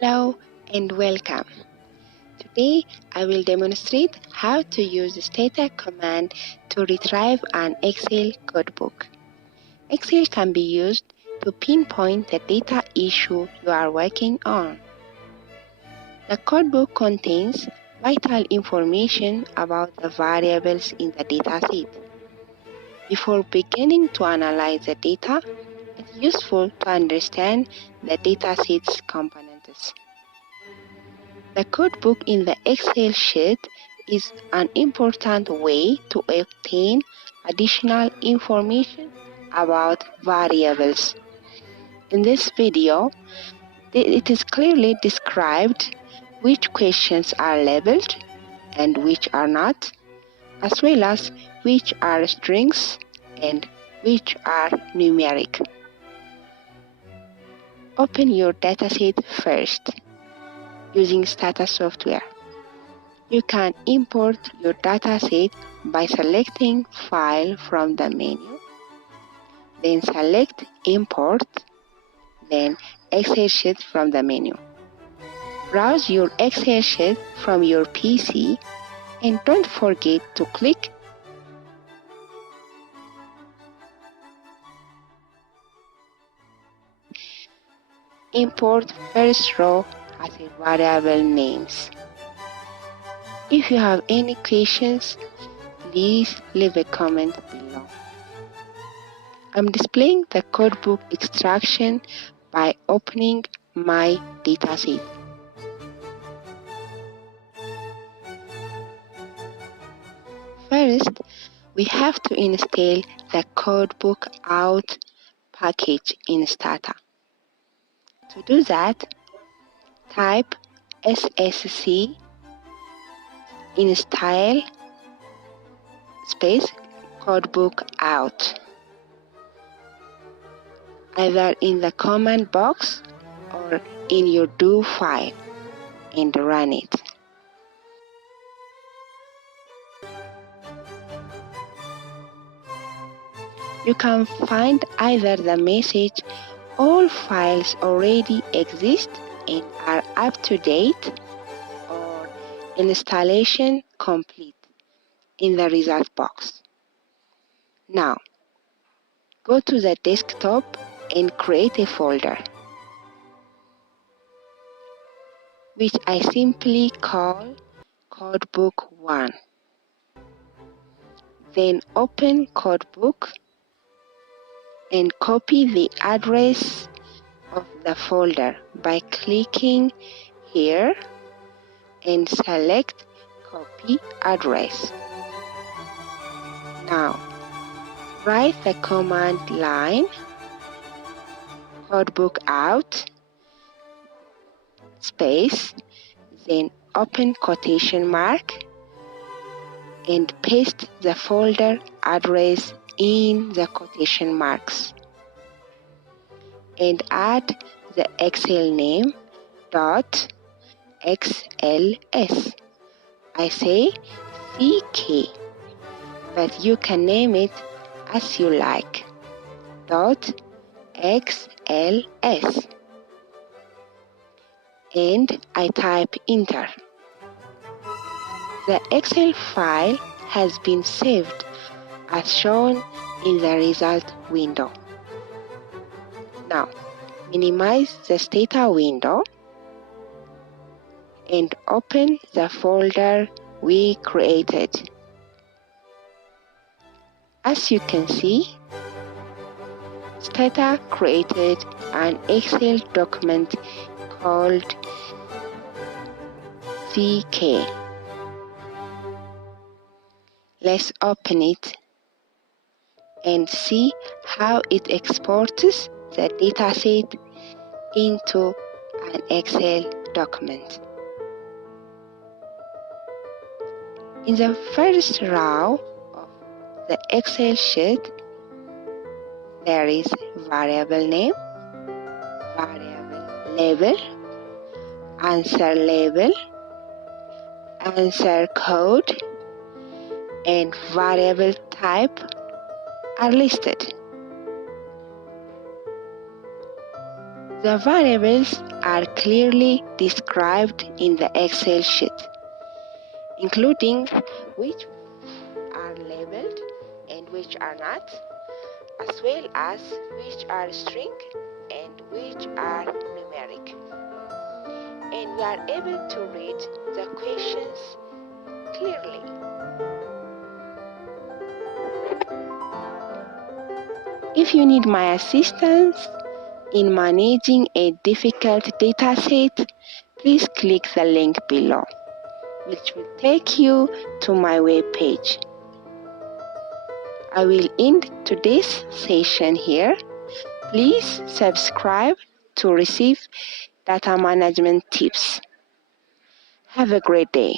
Hello and welcome. Today I will demonstrate how to use the Stata command to retrieve an Excel codebook. Excel can be used to pinpoint the data issue you are working on. The codebook contains vital information about the variables in the dataset. Before beginning to analyze the data, it's useful to understand the dataset's components. The codebook in the Excel sheet is an important way to obtain additional information about variables. In this video, it is clearly described which questions are labeled and which are not, as well as which are strings and which are numeric. Open your dataset first using Stata software. You can import your dataset by selecting File from the menu, then select Import, then Excel Sheet from the menu. Browse your Excel sheet from your PC and don't forget to click Import first row as a variable names. If you have any questions, please leave a comment below. I'm displaying the codebook extraction by opening my dataset. First, we have to install the codebook out package in Stata. To do that, type ssc install space codebook out, either in the command box or in your do file, and run it. You can find either the message all files already exist and are up to date, or installation complete in the result box. Now, go to the desktop and create a folder, which I simply call Codebook 1. Then open Codebook and copy the address of the folder by clicking here and select Copy Address. Now, write the command line codebook out space, then open quotation mark and paste the folder address in the quotation marks and add the Excel name .xls. I say CK, but you can name it as you like. .xls, and I type enter. The Excel file has been saved as shown in the result window. Now, minimize the Stata window and open the folder we created. As you can see, Stata created an Excel document called CK. Let's open it and see how it exports the dataset into an Excel document. In the first row of the Excel sheet, there is variable name, variable label, answer label, answer code, and variable type are listed. The variables are clearly described in the Excel sheet, including which are labeled and which are not, as well as which are string and which are numeric. And we are able to read the questions clearly. If you need my assistance in managing a difficult dataset, please click the link below, which will take you to my web page. I will end today's session here. Please subscribe to receive data management tips. Have a great day.